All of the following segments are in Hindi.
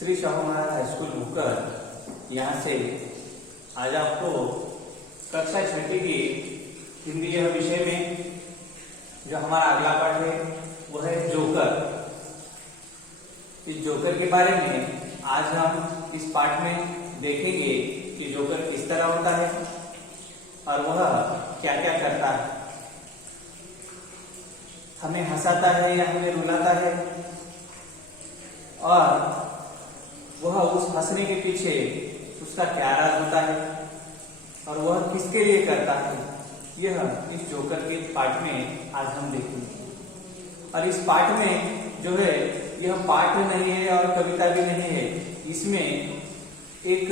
Shri Shahu Maharaj high school भूकर। यहाँ से आज आपको कक्षा छठी की हिंदी यह विषय में जो हमारा अगला पाठ है वह है जोकर। इस जोकर के बारे में आज हम इस पाठ में देखेंगे कि जोकर किस तरह होता है और वह क्या क्या करता है, हमें हंसाता है या हमें रुलाता है, और वह उस हंसने के पीछे उसका क्या राज होता है और वह किसके लिए करता है, यह इस जोकर के पाठ में आज हम देखेंगे। और इस पाठ में जो है यह पाठ नहीं है और कविता भी नहीं है, इसमें एक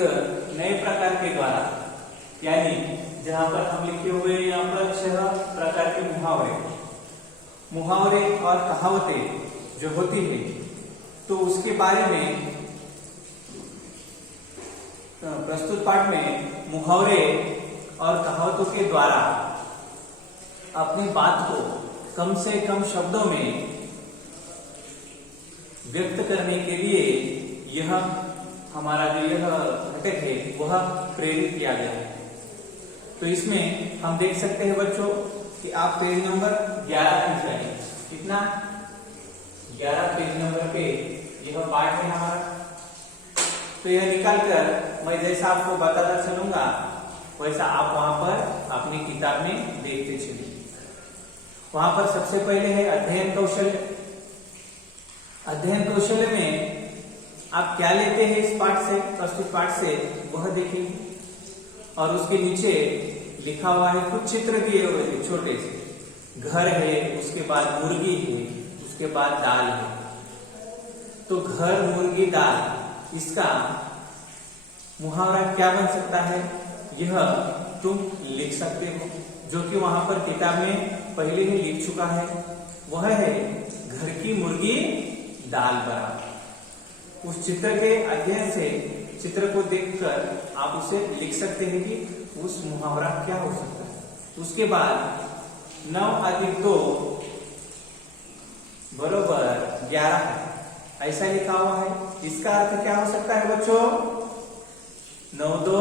नए प्रकार के द्वारा, यानी जहां पर हम लिखे हुए यहाँ पर 6 प्रकार के मुहावरे और कहावतें जो होती है, तो उसके बारे में प्रस्तुत पाठ में मुहावरे और कहावतों के द्वारा अपनी बात को कम से कम शब्दों में व्यक्त करने के लिए यह हमारा जो यह घटक है वह प्रेरित किया गया है। तो इसमें हम देख सकते हैं बच्चों कि आप पेज नंबर 11 पे जाइए। कितना 11 पेज नंबर पे यह पाठ है हमारा। तो यह निकाल कर मैं जैसा आपको बताता चलूंगा वैसा आप वहां पर अपनी किताब में देखते चलिए। वहां पर सबसे पहले है अध्ययन कौशल्य। अध्ययन कौशल्य में आप क्या लेते हैं इस पाठ से, प्रस्तुत पाठ से, वह देखेंगे। और उसके नीचे लिखा हुआ है, कुछ चित्र दिए हुए हैं छोटे से। घर है, उसके बाद मुर्गी है, उसके बाद दाल है। तो घर, मुर्गी, दाल, इसका मुहावरा क्या बन सकता है यह तुम लिख सकते हो, जो कि वहां पर किताब में पहले ही लिख चुका है। वह है घर की मुर्गी दाल बराबर। उस चित्र के अध्ययन से, चित्र को देखकर आप उसे लिख सकते हैं कि उस मुहावरा क्या हो सकता है। उसके बाद 9 + 2 = 11 है, ऐसा लिखा हुआ है। इसका अर्थ क्या हो सकता है बच्चों? 9 × 2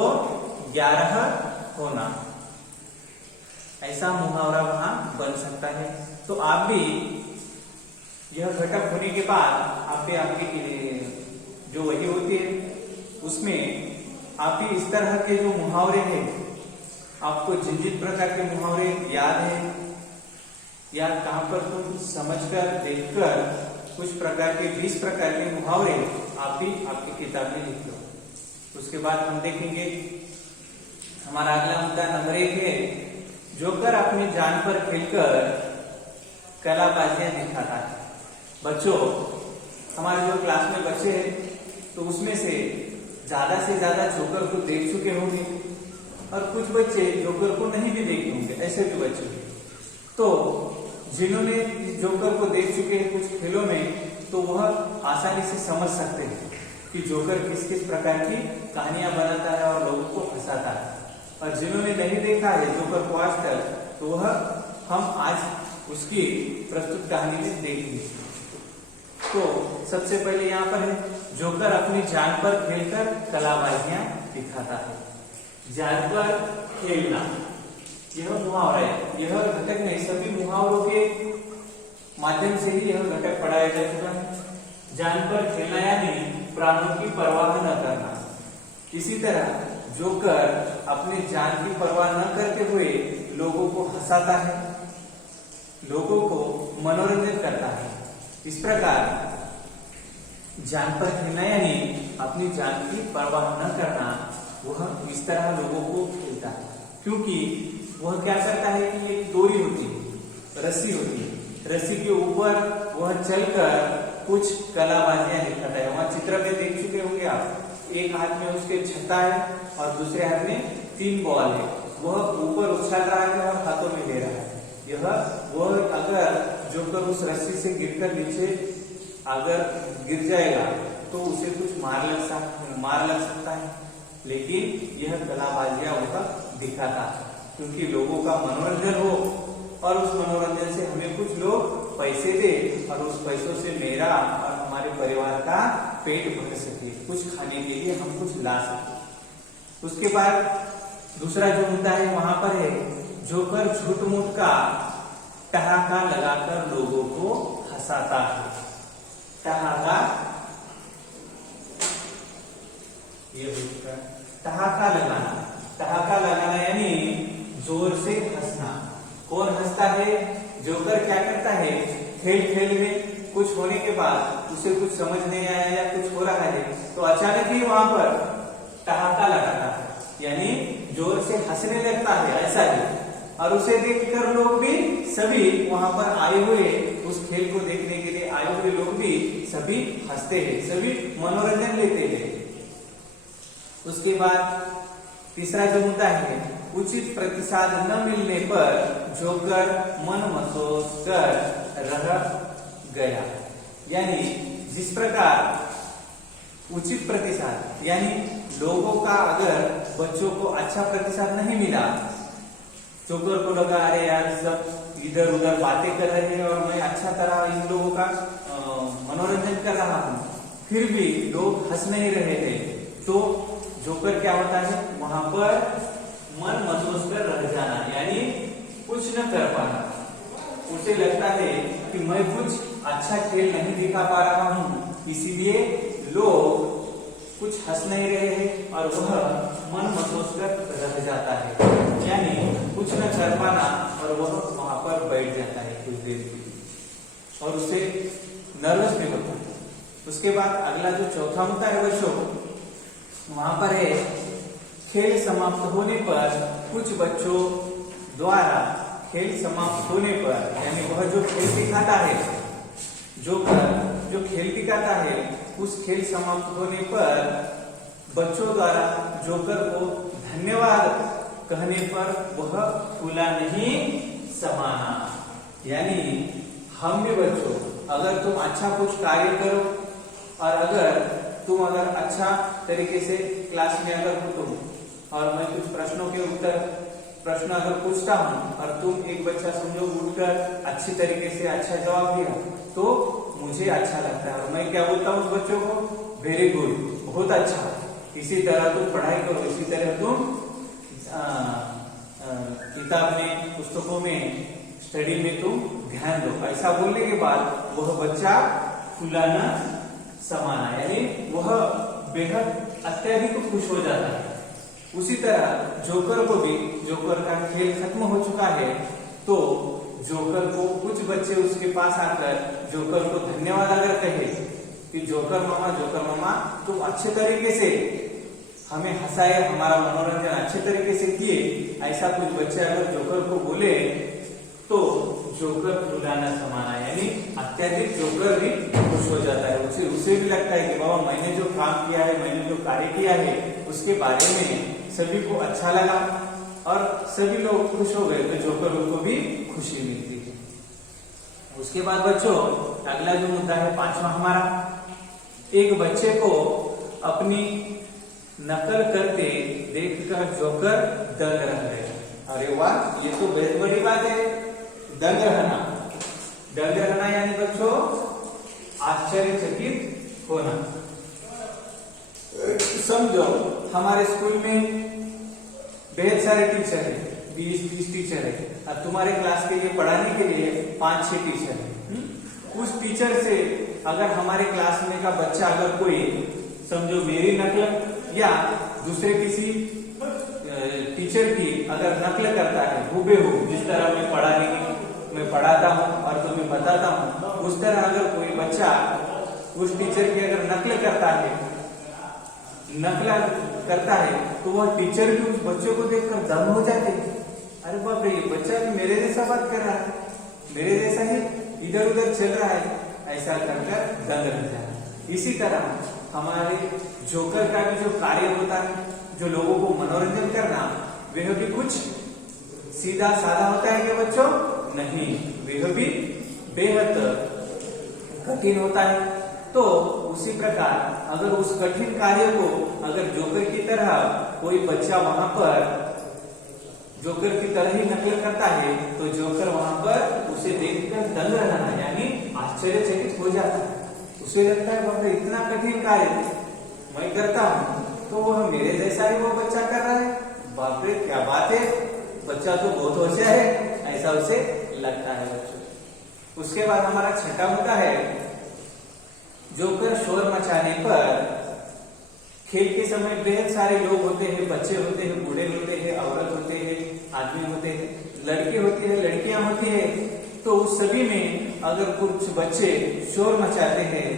= 11 होना, ऐसा मुहावरा वहां बन सकता है। तो आप भी यह घटक होने के बाद आप भी आपकी जो वही होती है उसमें आप भी इस तरह के जो मुहावरे हैं, आपको जिन जिन प्रकार के मुहावरे याद है या कहां पर तुम समझकर देखकर कुछ प्रकार के 20 प्रकार के मुहावरे आप भी आपकी किताब में लिख लो। उसके बाद हम देखेंगे हमारा अगला मुद्दा नंबर 1 है, जोकर अपनी जान पर खेलकर कलाबाजियां दिखाता है। बच्चों, हमारे जो क्लास में बच्चे हैं तो उसमें से ज्यादा जोकर को देख चुके होंगे और कुछ बच्चे जोकर को नहीं भी देखे होंगे, ऐसे भी बच्चे। तो जिन्होंने इस जोकर को देख चुके हैं कुछ खेलों में, तो वह आसानी से समझ सकते हैं कि जोकर किस किस प्रकार की कहानियां बनाता है और लोगों को हंसाता है। और जिन्होंने नहीं देखा है जोकर को आज तक, तो वह हम आज उसकी प्रस्तुत कहानी में देखेंगे। तो सबसे पहले यहाँ पर है, जोकर अपनी जान पर खेलकर कलाबाजियां दिखाता है। जान पर खेलना यह मुहावरा है, यह घटक नहीं, सभी मुहावरों के माध्यम से ही यह घटक पढ़ाया जा चुका है। जान पर खेलना यानी प्राणों की परवाह न करना। इसी तरह जोकर अपने जान की परवाह न करते हुए लोगों को हंसाता है, लोगों को मनोरंजन करता है। इस प्रकार जान पर खेलना यानी अपनी जान की परवाह न करना, वह इस तरह लोगों को खेलता है। क्योंकि वह क्या करता है कि एक डोरी होती है, रस्सी होती है, रस्सी के ऊपर वह चलकर कुछ कलाबाजियां दिखाता है। वहां चित्र में देख चुके होंगे आप, एक हाथ में उसके छत्ता है और दूसरे हाथ में 3 बॉल है। वह ऊपर उछाल रहा है और हाथों में ले रहा है। यह वह अगर जोकर उस रस्सी से गिरकर नीचे अगर गिर जाएगा तो उसे कुछ मार लग सकता है, लेकिन यह कलाबाजियां वह दिखाता है क्योंकि लोगों का मनोरंजन हो और उस मनोरंजन से हमें कुछ लोग पैसे दे और उस पैसों से मेरा और हमारे परिवार का पेट भर सके, कुछ खाने के लिए हम कुछ ला सके। उसके बाद दूसरा जो मुद्दा है वहां पर है जोकर झूठ मूठ का ठहाका लगाकर लोगों को हंसाता है। ठहाका, ये ठहाका लगाना, ठहाका लगाना यानी जोर से हंसना। कौन हंसता है? जोकर क्या करता है, खेल खेल में कुछ होने के बाद उसे कुछ समझ नहीं आया या कुछ हो रहा है तो अचानक ही वहां पर ठहाका लगाता है, यानी जोर से हंसने लगता है, ऐसा ही। और उसे देखकर लोग भी सभी वहां पर आए हुए, उस खेल को देखने के लिए आए हुए लोग भी सभी हंसते हैं, सभी मनोरंजन लेते हैं। उसके बाद तीसरा जो मुद्दा है, उचित प्रतिसाद न मिलने पर जोकर मन महसूस कर रह गया। यानी जिस प्रकार उचित प्रतिसाद, यानी लोगों का अगर बच्चों को अच्छा प्रतिसाद नहीं मिला, जोकर को लगा अरे यार सब इधर उधर बातें कर रहे हैं और मैं अच्छा तरह इन लोगों का मनोरंजन कर रहा हूं, फिर भी लोग हंस नहीं रहे थे, तो जोकर क्या होता है, वहां पर मन महसूस कर रह जाना, यानी कुछ न कर पाना। उसे लगता है कि मैं कुछ अच्छा खेल नहीं दिखा पा रहा हूं, इसीलिए लोग कुछ हंस नहीं रहे हैं और वह मन महसूस कर रह जाता है, यानी कुछ न कर पाना, और वह वहां पर बैठ जाता है कुछ देर के लिए और उसे नर्वस भी होता है। उसके बाद अगला जो चौथा मुद्दा है बच्चों, वहां पर है खेल समाप्त होने पर कुछ बच्चों द्वारा खेल समाप्त होने पर, यानी वह जो खेल दिखाता है, जो खेल दिखाता है, उस खेल समाप्त होने पर बच्चों द्वारा जोकर को धन्यवाद कहने पर वह फूला नहीं समाना। यानी हम भी बच्चों, अगर तुम अच्छा कुछ कार्य करो और अगर अच्छा तरीके से क्लास में अगर हो तुम, और मैं कुछ प्रश्नों के प्रश्न अगर पूछता हूं और तुम एक बच्चा समझो उठकर अच्छी तरीके से अच्छा जवाब दिया, तो मुझे अच्छा लगता है और मैं क्या बोलता हूँ उस बच्चों को, वेरी गुड, बहुत अच्छा, इसी तरह तुम पढ़ाई करो, इसी तरह तुम किताब में, पुस्तकों में, स्टडी में तुम ध्यान दो। ऐसा बोलने के बाद वह बच्चा फुलाना समाना, यानी वह बेहद अत्यधिक खुश हो जाता है। उसी तरह जोकर को भी, जोकर का खेल खत्म हो चुका है तो जोकर को कुछ बच्चे उसके पास आकर जोकर को धन्यवाद अगर कहे कि जोकर मामा तुम अच्छे तरीके से हमें हंसाए, हमारा मनोरंजन अच्छे तरीके से किए, ऐसा कुछ बच्चे अगर जोकर को बोले तो जोकर फुलाना समाना, यानी अत्यधिक जोकर भी खुश हो जाता है। उसे भी लगता है कि बाबा मैंने जो काम किया है, मैंने जो कार्य किया है, उसके बारे में सभी को अच्छा लगा और सभी लोग खुश हो गए, तो जोकर को भी खुशी मिलती है। उसके बाद बच्चों अगला जो मुद्दा है पांचवा हमारा, एक बच्चे को अपनी नकल करते देखकर जोकर दंग रह गए। अरे वाह, ये तो बहुत बड़ी बात है, दंग रहना। दंग रहना यानी बच्चों आश्चर्यचकित होना। समझो हमारे स्कूल में बहुत सारे टीचर है, 20-30 टीचर है, और तुम्हारे क्लास के लिए पढ़ाने के लिए 5-6 टीचर है। उस टीचर से अगर हमारे क्लास में का बच्चा अगर कोई समझो मेरी नकल या दूसरे किसी टीचर की अगर नकल करता है, हूबेहू जिस तरह मैं पढ़ाता हूँ और तुम्हें बताता हूँ, उस तरह अगर कोई बच्चा उस टीचर की अगर नकल करता है तो वह टीचर भी उस बच्चे को देखकर दंग हो जाते हैं। अरे बाप रे, ये बच्चा भी मेरे जैसा बात कर रहा है, मेरे जैसा ही इधर उधर चल रहा है, ऐसा कर दंग रह जाता है। इसी तरह हमारे जोकर का भी जो कार्य होता है, जो लोगों को मनोरंजन करना, वह भी कुछ सीधा साधा होता है क्या बच्चों? नहीं, वह भी बेहद कठिन होता है। तो उसी प्रकार अगर उस कठिन कार्य को अगर जोकर की तरह कोई बच्चा वहां पर जोकर की तरह ही नकल करता है, तो जोकर वहां पर उसे देखकर दंग रहना यानी आश्चर्यचकित हो जाता है। उसे लगता है बाप रे इतना कठिन कार्य मैं करता हूँ तो वह मेरे जैसा ही वो बच्चा कर रहा है, बाप रे क्या बात है, बच्चा तो बहुत होशियार है, ऐसा उसे लगता है बच्चों। उसके बाद हमारा छठा मुद्दा है, जोकर शोर मचाने पर खेल के समय बेहद सारे लोग होते हैं, बच्चे होते हैं, बूढ़े होते हैं, औरत होते हैं, आदमी होते हैं, लड़के होते हैं, लड़कियां होती है, तो उस सभी में अगर कुछ बच्चे शोर मचाते हैं,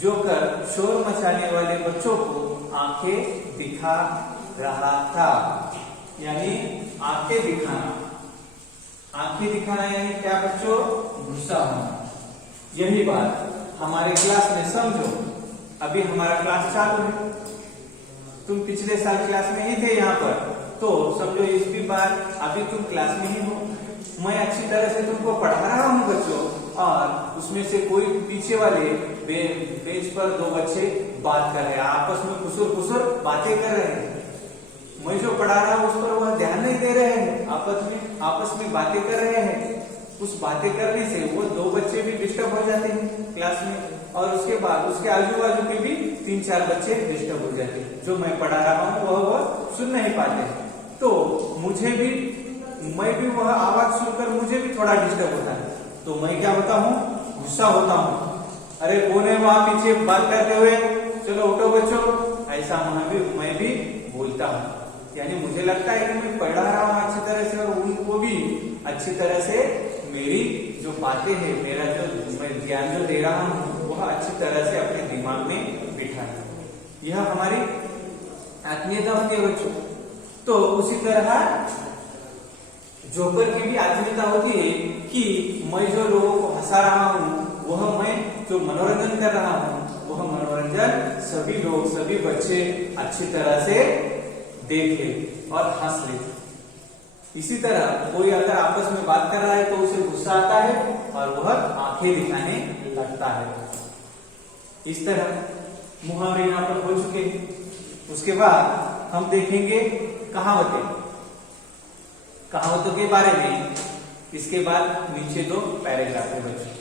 जोकर शोर मचाने वाले बच्चों को आंखें दिखा रहा था। यानी आंखें दिखाना, आंखें दिखाना यानी क्या बच्चों, गुस्सा होना। यही बात हमारे क्लास में समझो, अभी हमारा क्लास चालू है, तुम पिछले साल क्लास में ही थे यहाँ पर, तो समझो इस भी बार अभी तुम क्लास में ही हो, मैं अच्छी तरह से तुमको पढ़ा रहा हूँ बच्चों, और उसमें से कोई पीछे वाले बेंच पर दो बच्चे बात कर रहे हैं, आपस में खुसुर खुसुर बातें कर रहे हैं, मैं जो पढ़ा रहा हूँ उस पर वह ध्यान नहीं दे रहे हैं, आपस में बातें कर रहे हैं। उस बातें करने से वो दो बच्चे भी डिस्टर्ब हो जाते हैं क्लास में, और उसके बाद उसके आजू बाजू के भी 3-4 बच्चे डिस्टर्ब हो जाते हैं, जो मैं पढ़ा रहा हूँ वह सुन नहीं पाते हैं, तो मैं भी वह आवाज सुनकर मुझे भी थोड़ा डिस्टर्ब होता है, तो मैं क्या होता हूँ, गुस्सा होता हूँ, अरे कौन है वहां पीछे बात करते हुए, चलो उठो बच्चों, ऐसा मैं भी बोलता हूँ। यानी मुझे लगता है कि मैं पढ़ा रहा हूँ अच्छी तरह से, और उनको भी अच्छी तरह से मेरी जो बातें हैं, मेरा जो मैं ज्ञान जो दे रहा हूँ वह अच्छी तरह से अपने दिमाग में बिठा है। यह हमारी आत्मीयता होती है बच्चों। तो उसी तरह जोकर की भी आत्मीयता होती है कि मैं जो लोगों को हंसा रहा हूँ, वह मैं जो मनोरंजन कर रहा हूँ, वह मनोरंजन सभी लोग, सभी बच्चे अच्छी तरह से देखे और हंस ले। इसी तरह कोई अगर आपस में बात कर रहा है तो उसे गुस्सा आता है और वह आंखें दिखाने लगता है। इस तरह मुहावरे यहाँ पर हो चुके हैं। उसके बाद हम देखेंगे कहावतों के बारे में। इसके बाद नीचे 2 पैराग्राफ है बच्चों।